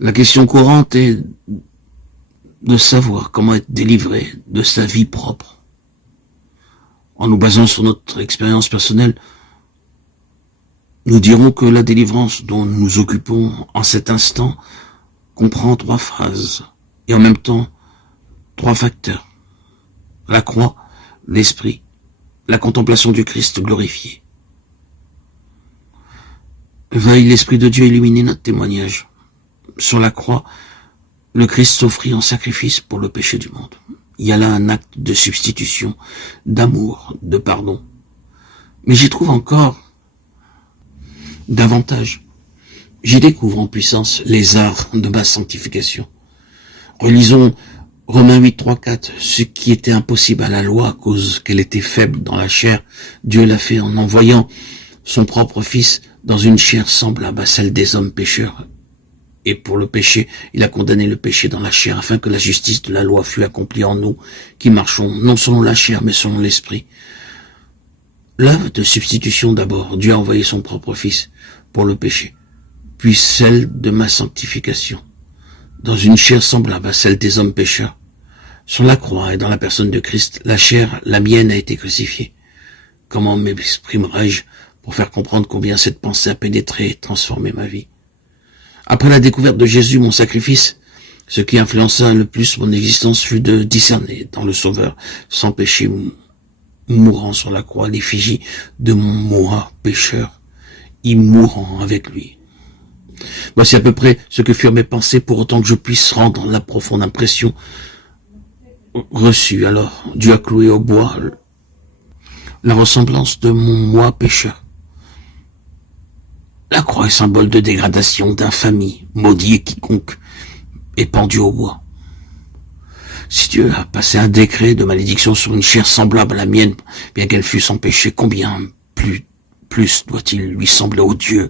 La question courante est de savoir comment être délivré de sa vie propre. En nous basant sur notre expérience personnelle, nous dirons que la délivrance dont nous nous occupons en cet instant comprend 3 phases et en même temps 3 facteurs. La croix, l'esprit, la contemplation du Christ glorifié. Veuille l'Esprit de Dieu illuminer notre témoignage. Sur la croix, le Christ s'offrit en sacrifice pour le péché du monde. Il y a là un acte de substitution, d'amour, de pardon. Mais j'y trouve encore davantage. J'y découvre en puissance les arts de ma sanctification. Relisons Romains 8, 3, 4. Ce qui était impossible à la loi à cause qu'elle était faible dans la chair, Dieu l'a fait en envoyant son propre Fils dans une chair semblable à celle des hommes pécheurs. Et pour le péché, il a condamné le péché dans la chair, afin que la justice de la loi fût accomplie en nous, qui marchons non selon la chair, mais selon l'esprit. L'œuvre de substitution d'abord, Dieu a envoyé son propre Fils pour le péché, puis celle de ma sanctification, dans une chair semblable à celle des hommes pécheurs. Sur la croix et dans la personne de Christ, la chair, la mienne, a été crucifiée. Comment m'exprimerai-je pour faire comprendre combien cette pensée a pénétré et transformé ma vie? Après la découverte de Jésus, mon sacrifice, ce qui influença le plus mon existence fut de discerner dans le Sauveur, sans péché, mourant sur la croix, l'effigie de mon moi pécheur, y mourant avec lui. Voici à peu près ce que furent mes pensées, pour autant que je puisse rendre la profonde impression reçue. Alors, Dieu a cloué au bois la ressemblance de mon moi pécheur. La croix est symbole de dégradation, d'infamie, maudit et quiconque est pendu au bois. Si Dieu a passé un décret de malédiction sur une chair semblable à la mienne, bien qu'elle fût sans péché, combien plus doit-il lui sembler au Dieu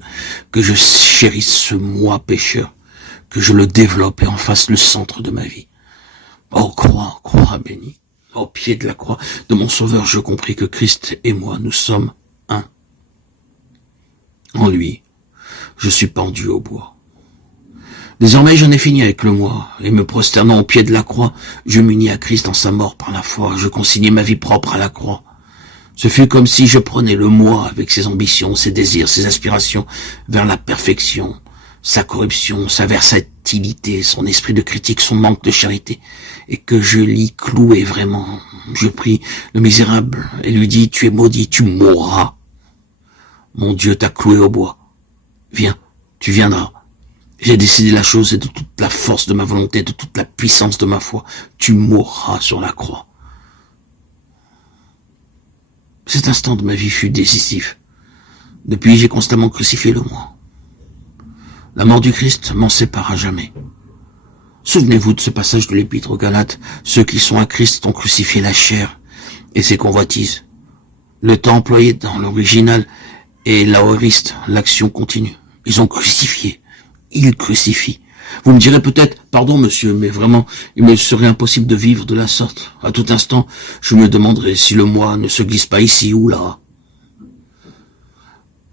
que je chérisse ce moi pécheur, que je le développe et en fasse le centre de ma vie. Oh, croix bénie, au pied de la croix de mon Sauveur, je compris que Christ et moi, nous sommes un. En lui, je suis pendu au bois. Désormais, j'en ai fini avec le moi, et me prosternant au pied de la croix, je m'unis à Christ en sa mort par la foi, je consignai ma vie propre à la croix. Ce fut comme si je prenais le moi avec ses ambitions, ses désirs, ses aspirations vers la perfection, sa corruption, sa versatilité, son esprit de critique, son manque de charité, et que je l'y clouais vraiment. Je pris le misérable et lui dis, tu es maudit, tu mourras. Mon Dieu t'a cloué au bois. Viens, tu viendras. J'ai décidé la chose et de toute la force de ma volonté, de toute la puissance de ma foi, tu mourras sur la croix. Cet instant de ma vie fut décisif. Depuis, j'ai constamment crucifié le moi. La mort du Christ m'en sépare à jamais. Souvenez-vous de ce passage de l'Épître aux Galates. Ceux qui sont à Christ ont crucifié la chair et ses convoitises. Le temps employé dans l'original est l'aoriste, l'action continue. Ils ont crucifié. Ils crucifient. Vous me direz peut-être, pardon monsieur, mais vraiment, il me serait impossible de vivre de la sorte. À tout instant, je me demanderais si le moi ne se glisse pas ici ou là.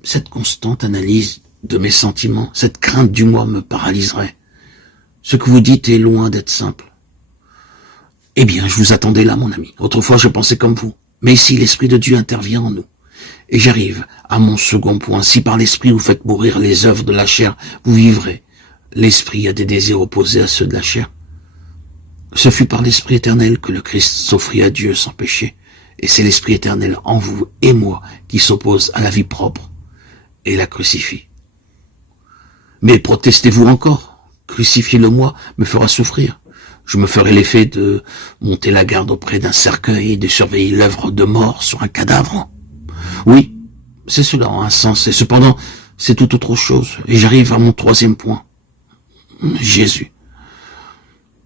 Cette constante analyse de mes sentiments, cette crainte du moi me paralyserait. Ce que vous dites est loin d'être simple. Eh bien, je vous attendais là, mon ami. Autrefois, je pensais comme vous. Mais ici, l'Esprit de Dieu intervient en nous. Et j'arrive à mon second point. Si par l'Esprit vous faites mourir les œuvres de la chair, vous vivrez. L'Esprit a des désirs opposés à ceux de la chair. Ce fut par l'Esprit éternel que le Christ s'offrit à Dieu sans péché. Et c'est l'Esprit éternel en vous et moi qui s'oppose à la vie propre et la crucifie. Mais protestez-vous encore. Crucifier le moi me fera souffrir. Je me ferai l'effet de monter la garde auprès d'un cercueil et de surveiller l'œuvre de mort sur un cadavre. Oui, c'est cela en un sens, et cependant, c'est tout autre chose. Et j'arrive à mon troisième point. Jésus.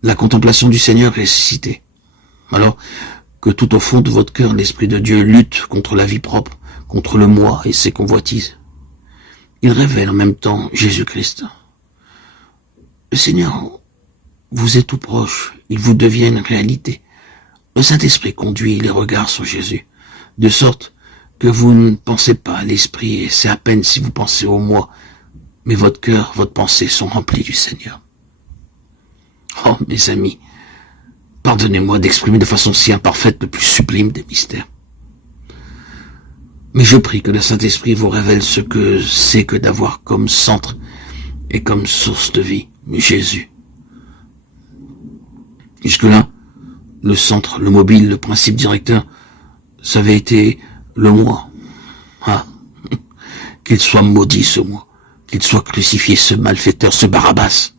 La contemplation du Seigneur ressuscité. Alors que tout au fond de votre cœur, l'Esprit de Dieu lutte contre la vie propre, contre le moi et ses convoitises. Il révèle en même temps Jésus-Christ. Le Seigneur vous est tout proche, il vous devient une réalité. Le Saint-Esprit conduit les regards sur Jésus, de sorte que vous ne pensez pas à l'Esprit, et c'est à peine si vous pensez au moi, mais votre cœur, votre pensée sont remplis du Seigneur. Oh, mes amis, pardonnez-moi d'exprimer de façon si imparfaite le plus sublime des mystères. Mais je prie que le Saint-Esprit vous révèle ce que c'est que d'avoir comme centre et comme source de vie Jésus. Jusque-là, le centre, le mobile, le principe directeur, ça avait été le moi. Ah, qu'il soit maudit ce moi, qu'il soit crucifié ce malfaiteur, ce Barabbas.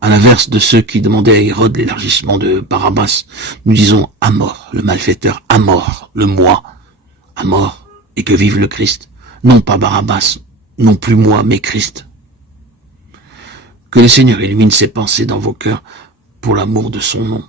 À l'inverse de ceux qui demandaient à Hérode l'élargissement de Barabbas, nous disons à mort le malfaiteur, à mort le moi, à mort, et que vive le Christ. Non pas Barabbas, non plus moi, mais Christ. Que le Seigneur illumine ses pensées dans vos cœurs pour l'amour de son nom.